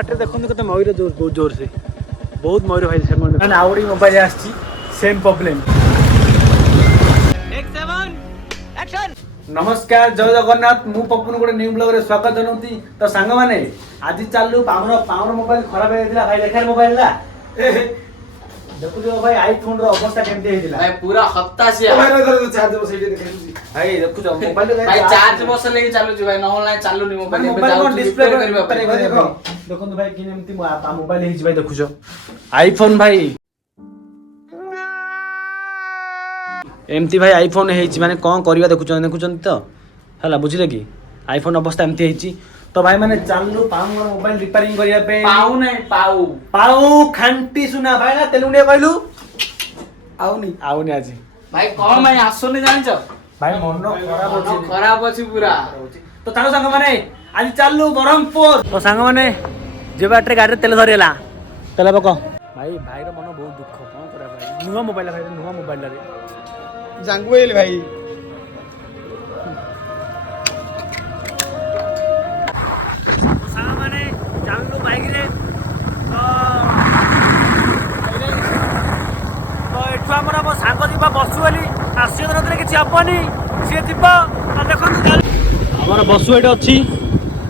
बाटे देखो कत मयूर जोर बहुत जोर से बहुत मयूर भाई से आउरी मोबाइल आसी सेम प्रॉब्लम। नमस्कार जय जगन्नाथ मु पप्पुन गोटे न्यू ब्लॉग रे स्वागत जनाउती। तो सांग माने आज चालू पावर मोबाइल खराब हेतिला भाई देखार मोबाइल ला देखु जो भाई आईफोन रो अवस्था केमते हेतिला भाई पूरा हफ्ता से मोबाइल चार्ज बस एटे देखाई भाई देखु जो मोबाइल भाई चार्ज बस लेके चालू छी भाई न ऑनलाइन चालू नि मोबाइल मोबाइल डिस्प्ले करबा देखो भाई कि एमती मोबाइल हेछि भाई देखु जो आईफोन भाई एमती भाई आईफोन हेछि माने कोन करबा देखुछन तो हला बुझिले कि आईफोन अवस्था एमती हेछि। तो भाई माने चालू पाऊ मोबाइल रिपेयरिंग करिया पे पाऊ नहीं पाऊ पाऊ खांटी सुना भाई ना तेलुंडे कहलु आउनी आज भाई कोन भाई आसोनी जानि छ भाई मन खराब अछि पूरा। तो तारो संग माने आज चालू ब्रह्मपुर तो संग माने जे बाटरे गाड़ी तेल धरेला तेल पको भाई भाई रो मन बहुत दुख कोन करा भाई नुवा मोबाइल रे जांगुएल भाई सामाने चालू बाइक रे तो एठु हमर अब सांग दिबा बसु वाली आसी दिन किछि हबनी से दिबा देखन हमर बसु एटे अछि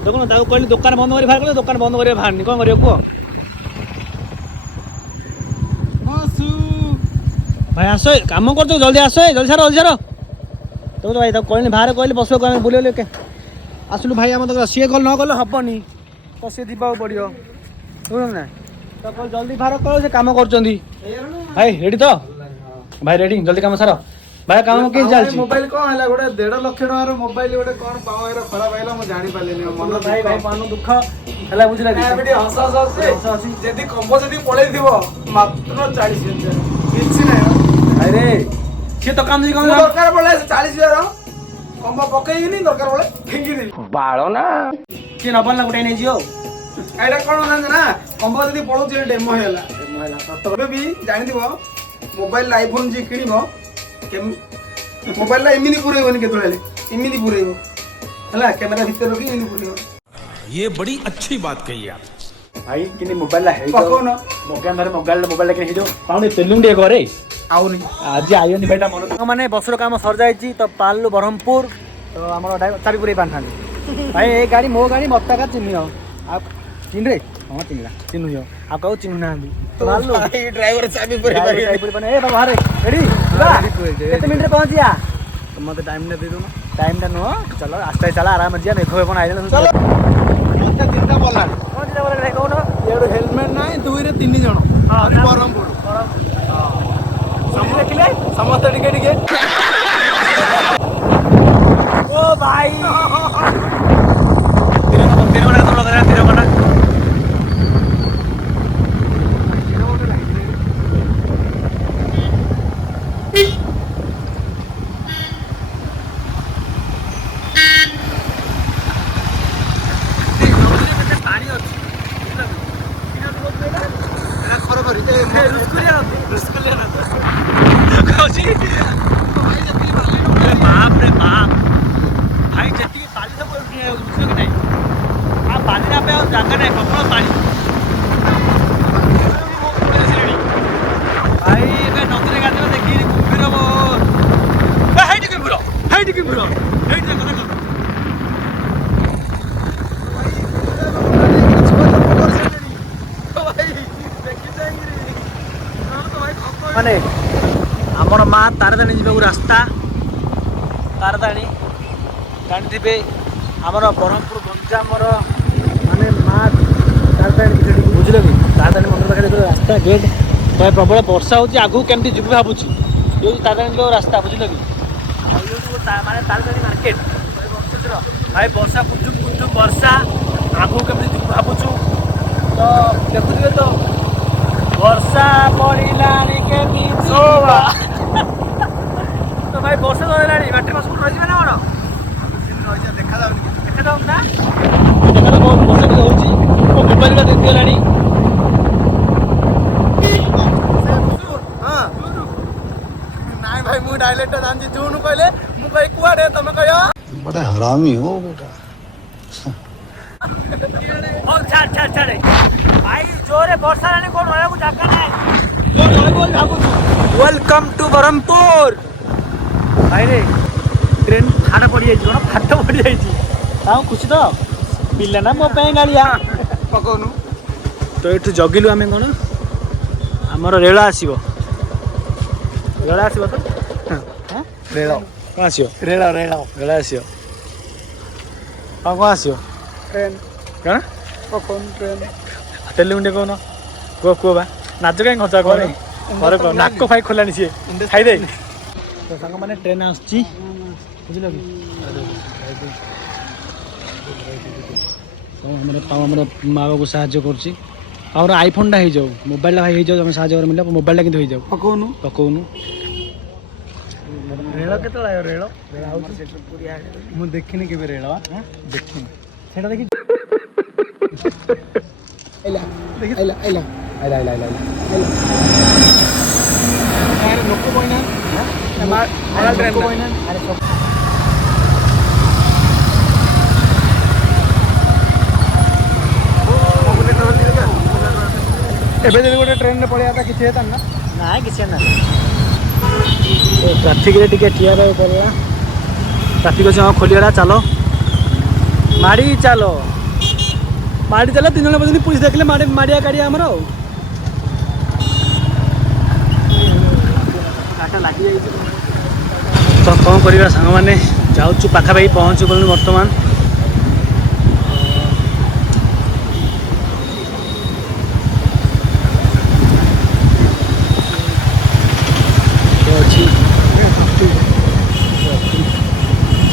देखो ताको कहली दुकान बंद करी बाहर दुकान बंद करी बाहर नि कोन करियो को बसु भाई आसो काम करतो जल्दी आसो जल्दी सारो तो भाई तो कहली बाहर कहली बसो को हम बुलेले के आसलु भाई हम तो सी कल न कल हबनी तो सी दिबा पड़ियो बुझल ना तो कल जल्दी बाहर कल से काम करचंदी भाई रेडी तो भाई रेडी जल्दी काम सारो भाई काम के चलची मोबाइल को हला गोटे 1.5 लाख टका मोबाइल गोटे कोन पावर खराब आइला म जानि पालेनी मन भाई मन दुख हला बुझला कि एबडी हंसा जदी कम्बो जदी पळै दिबो मात्र 40,000 किछि नै अरे के तो काम कम दरकार पळे 40,000 कम्बो पकेइनी दरकार पळे फेंगी दे बाळो ना के नबल ना गुटाई नै जियो एटा कोन ना कम्बो जदी पळौ जे डेमो हैला तबे भी जानि दिबो मोबाइल आईफोन जे किनिबो मोबाइल ला इमिनी पूरे होनी केतले इमिनी पूरे हो हला कैमरा भीतर रखी इमिनी पूरे हो। ये बड़ी अच्छी बात कही आप भाई किनी मोबाइल ला है पको न मोबाइल लेकिन हे जो पाउनी तेलुंडे घरे आउनी आज आयोनी बेटा मन माने बसरो काम सर जाईची तो पालु ब्रह्मपुर तो हमर चाबी पुरे पान थानी भाई ए गाड़ी मो गाड़ी मत्ता का चिन्हियो आप चिन रे हां चिन्हियो आप कहू चिन्ह ना तो पालु भाई ड्राइवर चाबी पुरे बने ए बाबा रे रेडी कितने मिनट रे पहुंचिया तो मते टाइम ना दे दो ना टाइम ना नो चलो आस्ते चला आराम जिया देखो कोन आइले चलो मते चिंता बोला कोन चिंता बोला रे कोन एडो हेलमेट नाही दुई रे 3 जण हां ब्रह्मपुर समझ देखले समस्त टिके ओ भाई तेरे को तो लग रहा है तेरे को ना बाप रे बाप भाई जति पानी सब बुझलो कि नहीं आ पानी ना पे जगह नहीं प्रबल पानी भाई ए नदीरे गाधे देखि कुम्भीर बहुत हाइट कुम्भीर हाइट देखो माने आमर माँ तारदाणी जीवा रास्ता तारदाणी जानी आमर ब्रह्मपुर गंजाम माने माँ तारदाणी बुझल कि तारदाणी मंदिर पाखे देखो रास्ता गेट भाई प्रबल वर्षा होती आगू केमती जीव भावुची ये तारदाणी जो रास्ता बुझल कि माने तारदाणी मार्केट भाई वर्षा कुंजुम वर्षा आगू केमती जीव भावुचु तो देखुए तो वर्षा पड़िलानी के सोवा तो भाई वर्षा होलानी बैटरी बस रही ना कौन देखा देखा ना देखा बहुत वर्षा होची ओ मोबाइल का देख देलानी हां नाइ भाई मु डायलेक्ट जानची जून कहले मु कहि कुआडे तमे कहयो बड़ा हरामी हो बेटा ओ छाड़ ଜୋରେ ବର୍ଷା ହେଲାଣି କୋଉ ରହିବାକୁ ଜାଗା ନାହିଁ ୱେଲକମ୍ ଟୁ ବ୍ରହ୍ମପୁର ଭାଇରେ ଟ୍ରେନ୍ ଫାଟ ପଡ଼ିଯାଇଛି କଣ ଫାଟ ପଡ଼ିଯାଇଛି ଆଉ ଖୁସି ତ ପିଲା ନା ମୋ ପାଇଁ ଗାଳିଆ ପକଉନୁ ତ ଏଠୁ ଜଗିଲୁ ଆମେ କ'ଣ ଆମର ରେଳ ଆସିବ ତ ରେଳ କ'ଣ ଆସିବ ରେଳ ରେଳ ରେଳ ଆସିବ ଆଉ କ'ଣ ଆସିବ ଟ୍ରେନ୍ କ'ଣ ପକଉନୁ ଟ୍ରେନ୍ ତେଲୁଗୁଣ୍ଡେ କହୁନ କୁହ ବା ନାଚ କାହିଁ ଖଞ୍ଚା ଘରେ କହ ନାକ ଫାଇ ଖୋଲାଣି ସିଏ ଖାଇଦେ ତ ସାଙ୍ଗମାନେ ଟ୍ରେନ୍ ଆସୁଛି ବୁଝିଲ କି ଆମର ମା ବାବାକୁ ସାହାଯ୍ୟ କରୁଛି ଆମର ଆଇଫୋନ୍ଟା ହେଇଯାଉ ମୋବାଇଲଟା ଭାଇ ହେଇଯାଉ ତମେ ସାହାଯ୍ୟ ମିଳିବ ମୋବାଇଲଟା କିନ୍ତୁ ହେଇଯାଉ ପକଉନୁ ରେଳ କେତେବେଳେ ରେଳ ମୁଁ ଦେଖିନି କେବେ ରେଳ ଦେଖିନି ସେଇଟା ଦେଖି ଲୋକ ବଇନା ଏବେ ଯଦି ଗୋଟେ ଟ୍ରେନରେ ପଳେଇବା କିଛି ହେଇଥାନ୍ତା ନାଇଁ କିଛି ନାହିଁ ଟ୍ରାଫିକରେ ଟିକେ ଠିଆ ହେବାକୁ ପଡ଼ିଲା ଟ୍ରାଫିକ ଅଛି ହଁ ଖୋଲିଗଲା ଚାଲ ମାଡ଼ି ଚାଲ 3 ଜଣ ପର୍ଯ୍ୟନ୍ତ ପୁଲିସ ଦେଖିଲେ ମାଡ଼ିଆ କାଢ଼ିଆ ଆମର ଆଉ ତ କ'ଣ କରିବା ସାଙ୍ଗମାନେ ଯାଉଛୁ ପାଖାପାଖି ପହଞ୍ଚୁ ଗଲୁ ବର୍ତ୍ତମାନ ଅଛି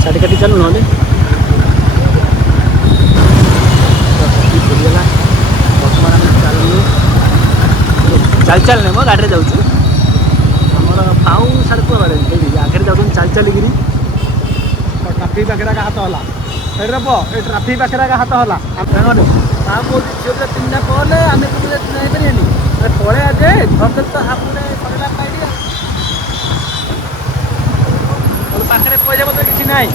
ଶାଢ଼ୀ କାଟି ଚାଲୁ ନହେଲେ ପଡ଼ିଗଲା ବର୍ତ୍ତମାନ ଆମେ ଚାଲୁଛୁ ଚାଲି ମ ଗାଡ଼ିରେ ଯାଉଛୁ ଆମର ପାଉ ସାଢ଼େ କୁଆ ବେଳେ ଆଗରେ ଯାଉଛନ୍ତି ଚାଲିକିରି ଟ୍ରାଫିକ ପାଖରେ ହାତ ହେଲା ଏ ଟ୍ରାଫିକ ପାଖରେ ହାତ ହେଲା ପାଉ କହୁଛି ଝିଅ ପିଲା 3ଟା ପହଲେ ଆମେ ଯାଇପାରିବାନି ପଳେଇବା ଯେ ଘର ତ ହାପୁରେ ପଳେଇଲା ପାଇଲି ପାଖରେ ପଇସା ପତ୍ର କିଛି ନାହିଁ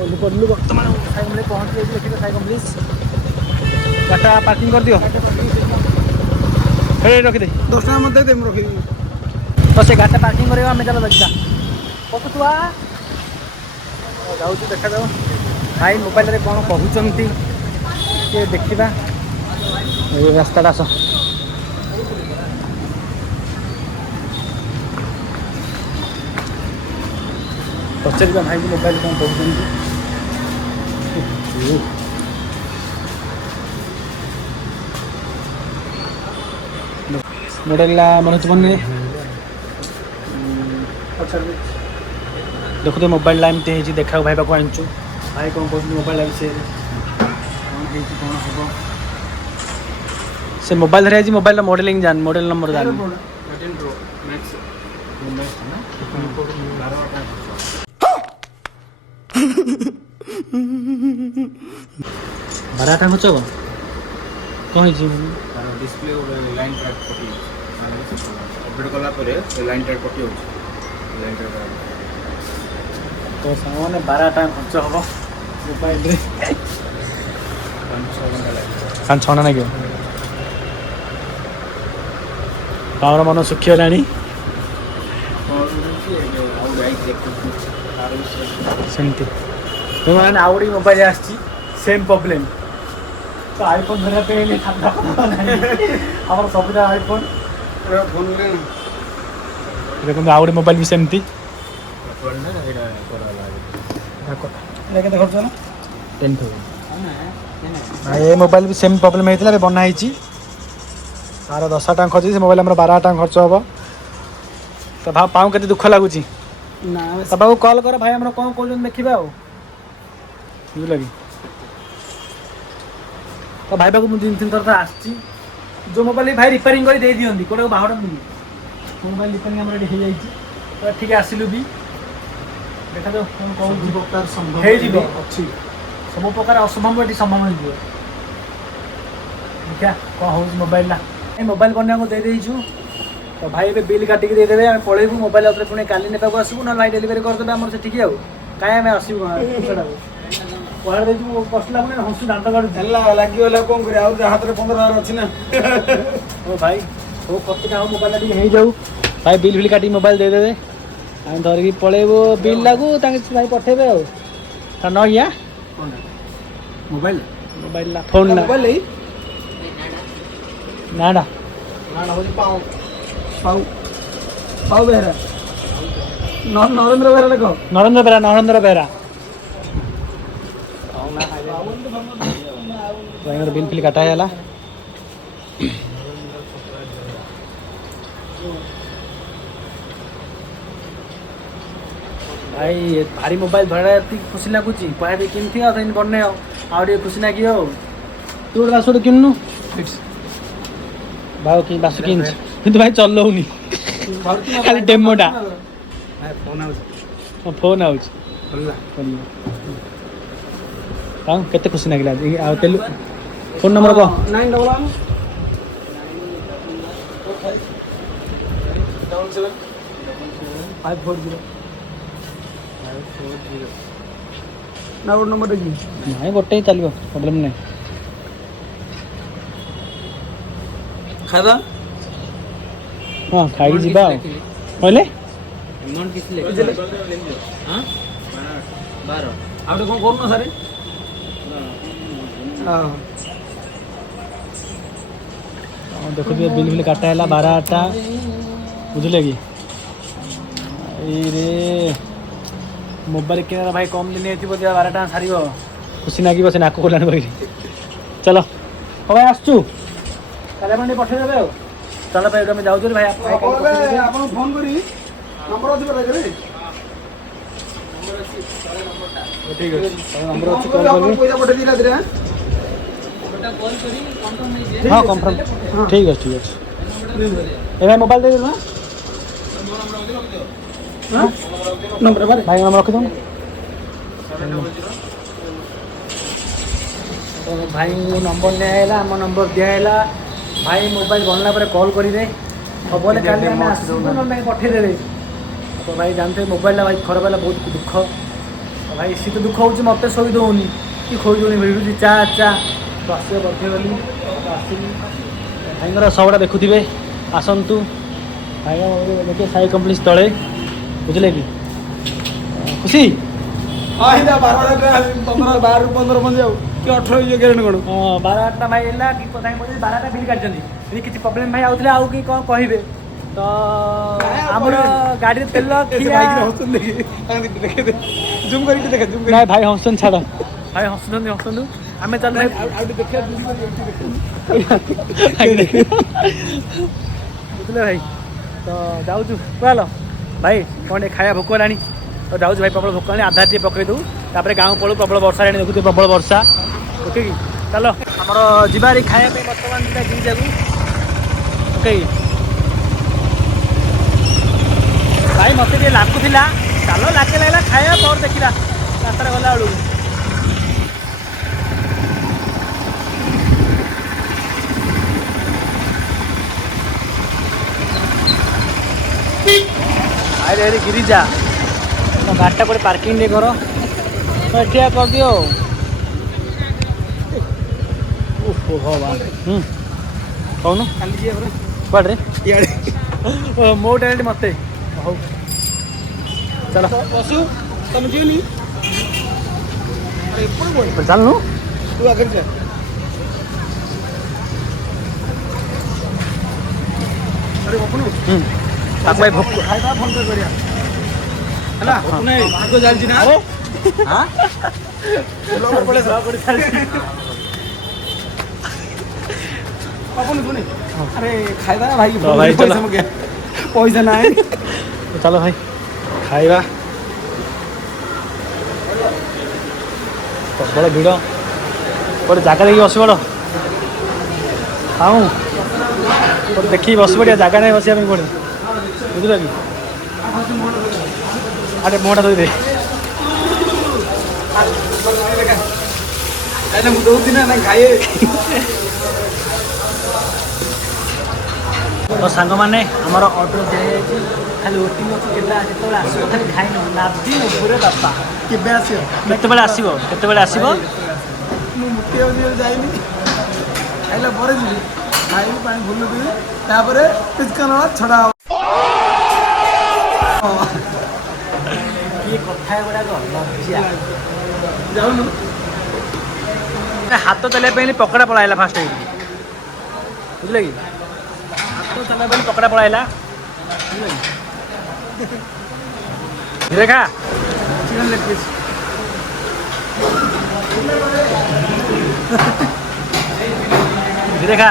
ଯାଉଛି ପଡ଼ିଲୁ ବର୍ତ୍ତମାନ ସାଇକେଲରେ ପହଞ୍ଚି ଯାଇଛୁ ଦେଖିବେ ସାଇକେଲ ପ୍ଲିଜ୍ ଗାଡ଼ିଟା ପାର୍କିଂ କରିଦିଅ ରଖିଦେ 10 ଟଙ୍କା ମଧ୍ୟ ଦେବି ରଖିଦେବି ତ ସେ ଗାଡ଼ିଟା ପାର୍କିଂ କରିବା ଆମେ ଚାଲ ଦେଖିବା ପଶୁଆ ଯାଉଛୁ ଦେଖାଯାଉ ଭାଇ ମୋବାଇଲରେ କ'ଣ କହୁଛନ୍ତି ଟିକେ ଦେଖିବା ଏଇ ରାସ୍ତାଟା ଆସ ପଚାରିବା ଭାଇକି ମୋବାଇଲ କ'ଣ କହୁଛନ୍ତି ମଡ଼େଲଟା ମନେ ହେଉଥିବନି ଦେଖୁଥିବେ ମୋବାଇଲଟା ଏମିତି ହେଇଛି ଦେଖାକୁ ଭାଇ ପାଖକୁ ଆଣିଛୁ ଭାଇ କ'ଣ କହୁଛନ୍ତି ମୋବାଇଲଟା ବିଷୟରେ କ'ଣ ହେଇଛି କ'ଣ ହେବ ସେ ମୋବାଇଲ ଧରି ଆଜି ମୋବାଇଲର ମଡ଼େଲିଂ ଜାଣି ମଡ଼େଲ ନମ୍ବର ଜାଣି 12 ଟଙ୍କା ଖର୍ଚ୍ଚ ହେବ କ'ଣ ହେଇଛି डिस्प्ले लाइन ट्रैक पटी अपडेट कला परे लाइन ट्रैक पटी होची लाइन ट्रैक तो सामान 12 टका खर्च हम मोबाइल रे 5-6 घंटा लगे पावर मन सुखी गलानी सेमती तुम आउडी मोबाइल आसी सेम प्रॉब्लम तो आईफोन धरने पे नहीं था हमारा सबुदा आईफोन फोन ले ना देखो आउडी मोबाइल भी सेमती ये मोबाइल भी सेम प्रॉब्लम होता है बना ही तार 10 टका खर्च मोबाइल आम 12 टका खर्च हम तो भाव पाऊँ के दुख लगुच बाबू कल कर भाई आम कौन कौन देखा बुझल कि तो भाई पाक मुझे 3 थर आसी जो मोबाइल भाई रिपेयरिंग कर दे दिखती कौटे बाहर मिली मोबाइल रिपेयरिंग आम रेडी तो ठीक आसिलु भी देखा जाओ कौन कहूँ अच्छी सब प्रकार असंभव ये संभव हो देखा कौन हो मोबाइल मोबाइल बनिया को दे देचु तो भाई ए बिल काटिक देदेवे आम पलैबू मोबाइल आउे पुणी काली ने आसबू ना भाई डेलीवरी करदेवे आम से आउ कहीं आम आसबू पढ़ा देचु कष्ट लगुन हंसू दांत काटुची लगे कौन कर हाथ में 15,000 अच्छी ना ओ भाई वो कष्ट का मोबाइल टी जाऊ भाई बिल फिल काटिक मोबाइल देदेवे आम धरिकी पलैबू बिल लागू भाई पठेबे आ न या मोबाइल मोबाइल फोन ना मोबाइल ना ना पाऊ पाऊ बेहरा नरेंद्र बेहरा लिखो नरेंद्र बेहरा बिल फिल काटा है भाई भारी मोबाइल धरा खुशी लगुच पढ़ाई किन बने आगे खुशी ना कि तू गोटे बासु किन्नु भाव कि बासु कि भाई चलौनी खाली डेमोटा फोन आउच हाँ केते खुशी लगे तेलु फोन नंबर कह 911 ना गोटे नंबर देखी ना गोटे ही चलो प्रॉब्लम नहीं खादा हाँ खाई जीवा कहले अमाउंट किस ले हां 12 आउटे कौन करूना सारे देखो बिल बिल काटा है 12 बुझले कि रे मोबाइल किनारा भाई कम दिन थी 12 टाँग सार खुशी लगे से नाक खोलानी भाई चलो हाँ भाई आसचु कल आप पठेदेवे चल भाई आम जाऊँ भाई आप फोन करी नंबर अच्छी पता ठीक है नंबर अच्छी पैसा पठे दी रात हाँ कन्फर्म ठीक है ठीक है ए भाई मोबाइल दे देना नंबर भाई नंबर रखी दो भाई नंबर दिया आम नंबर दिया भाई मोबाइल बनला पर कॉल करेंगे और बोले काली आम आसमें पठेदेवे तो भाई जानते मोबाइल भाई खराब है बहुत दुख तो भाई सी तो दुख हो मत शोई दौनी कि खोई दौनी भिड़ुची चा चा तो आस पठेगली आसली भाई सबटा देखुवे आसतु भाई देखिए साई कम्प्लेक्स तले बुझे कि खुशी हाँ 12 15 बन जाऊ कि 18 ग्यारंटी कौन 12टा भाई है कि 12टा बिल काटि यदि किसी प्रोब्लेम भाई आउे आउ कि कौन कहे तो आमर गाड़ी तेल जूम कर ना भाई हसन छाड़ भाई हसन हसन आम चल बुझे भाई तो जाऊँ कहल भाई कौन खाया भोक है तो जाऊँ भाई प्रबल भोक है आधार टे पकई दू तापर गाँव पलू प्रबल वर्षा देखुए प्रबल वर्षा ओके कि चल आमर जीवारी खाया बर्तमान दुटा जी जाऊ ओके भाई मत लगुला चल लागे लगे खाया पर देखा रास्ता गला बेलू अरे गिरिजा गाड़ीटा कोई पार्किंग नहीं कर ठिया कर दियो कौन कड़े मो डायरेक्ट मत हो चलो बसु तुम जीवनी चलनु तू आगे जा अरे अपनु भाई भोक खाଇବା फोन पे करिया ହେଲା ନାଇଁ ଆଗ ଚାଲିଛି ନା हां ଲୋକ ପଳେଇ ଆପଣ ଶୁଣି अरे ଖାଇବା ଭାଇ ଭାଇ ପଇସା ମगे ପଇସା ନାହିଁ चलो भाई खाଇବା प्रबल भिड़ गोटे जगह देखिए बस बड़ ଖାଉ ଦେଖିକି ବସି ପଡ଼ିଆ ଜାଗା ନାହିଁ ବସିବା ପାଇଁ ପଡ଼େ ବୁଝିଲ କି ଆରେ ମୁହଁଟା ଧୋଇଦେ ମୁଁ ଦଉଛି ନା ଖାଇଏ ତ ସାଙ୍ଗମାନେ ଆମର ଅର୍ଡ଼ର ଦିଆଯାଇଛି ଖାଲି ୱେଟିଂ ଅଛି କେତେବେଳେ ଆସିବ ଖାଲି ଖାଇନୁ ନାଦି ଉପରେ ବାପା କେବେ ଆସିବ କେତେବେଳେ ଆସିବ ମୁଁ ମୁଠି ଯାଇନି ଖାଇଲା ପରେ ଯିବି ଖାଇବି ପାଣି ଭୁଲ ପିଇବି ତାପରେ ପିଚକାନ ଛଡ଼ା ହବ କିଏ କଥା ଗୁଡ଼ାକ ଲଜ୍ଜା ଯାଉନୁ ହାତ ଚଲେଇବା ପାଇଁ ପକଡ଼ା ପଳାଇଲା ଫାଷ୍ଟ ବୁଝିଲେ କି ହାତ ଚଲେଇବା ପାଇଁ ପକଡ଼ା ପଳାଇଲା ଧୀରେ ଖା ଚିକେନ ଲେଗ ପିସ୍ ଧୀରେ ଖା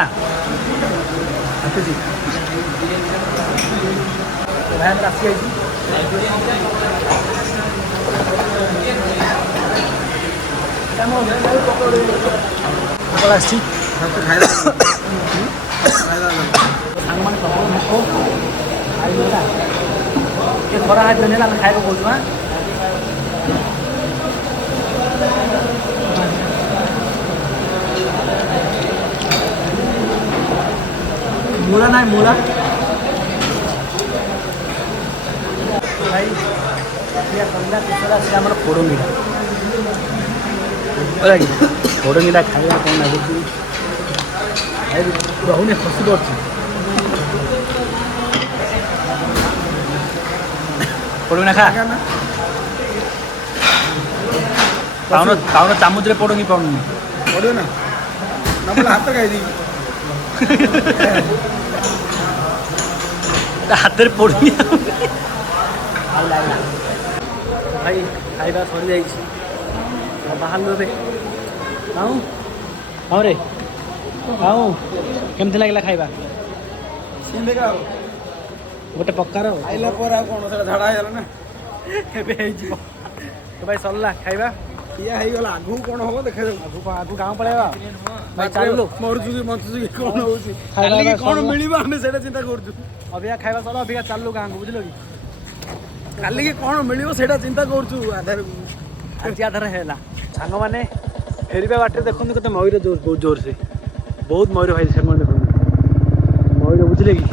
ହାତୁଛି ଭାଇ ଆମର ଆସିଯାଇଛି ପକଡ଼ା ଆସିଛି ଖାଇବା ସାଙ୍ଗମାନେ ପ୍ରବଳ ଭୋକ ଖାଇବୁ ହେଲା ଟିକେ ଖରା ହାତ ନେଲା ଆମେ ଖାଇବାକୁ କହୁଛୁ ହଁ ମୂଳା ନାହିଁ ମୂଳା ଭାଇ କଲିଲା କୁଶଳ ଆସିଲା ଆମର ପୋଡ଼ଙ୍ଗିଟା ପୋଡ଼ଙ୍ଗିଟା ଖାଇବା କ'ଣ ଲାଗୁଛି ରହୁନି ଖସି ପଡ଼ୁଛି ପୋଡ଼ଙ୍ଗିଟା ଖା ପାଉନ ଚାମଚରେ ପୋଡ଼ଙ୍ଗି ପାଉନି ପଡ଼ିବ ନା ନହେଲେ ହାତ ଖାଇଦେବି ହାତରେ ପୋଡ଼ଙ୍ଗି ଆଉ ଲାଗିଲା ଭାଇ ଖାଇବା ସରିଯାଇଛି ବାହାରିଲୁ ଏବେ ଆଉ ହଁ ରେ ଆଉ କେମିତି ଲାଗିଲା ଖାଇବା ସେମିତି ଆଉ ଗୋଟେ ପ୍ରକାର ଖାଇଲା ପରେ ଆଉ କ'ଣ ସେଟା ଝାଡ଼ା ହେଇଗଲା ନା ଏବେ ହେଇଯିବ ତ ଭାଇ ସରିଲା ଖାଇବା ଇଏ ହେଇଗଲା ଆଗକୁ କ'ଣ ହବ ଦେଖାଯାଉ ଆଗକୁ ଗାଁ ପଳେଇବା ଭାଇ ଚାଲୁ ମରୁଛୁ କି ବଞ୍ଚୁଛୁ କି କ'ଣ ହଉଛି ଖାଇବା କାଲିକି କ'ଣ ସରିଲା। ମିଳିବ ଆମେ ସେଇଟା ଚିନ୍ତା କରୁଛୁ ଅବିକା ଖାଇବା ସରିଲା ଅବିକା ଚାଲୁ ଗାଁକୁ ବୁଝିଲ କି କାଲିକି କ'ଣ ମିଳିବ ସେଇଟା ଚିନ୍ତା କରୁଛୁ ଆଧାରକୁ ଆଜି ଆଧାର ହେଲା ସାଙ୍ଗମାନେ ଫେରିବା ବାଟରେ ଦେଖନ୍ତୁ କେତେ ମୟୂର ବହୁତ ଜୋରସେ ବହୁତ ମୟୂର ଭାଇ ସେମାନେ ଦେଖନ୍ତୁ ମୟୂର ବୁଝିଲେ କି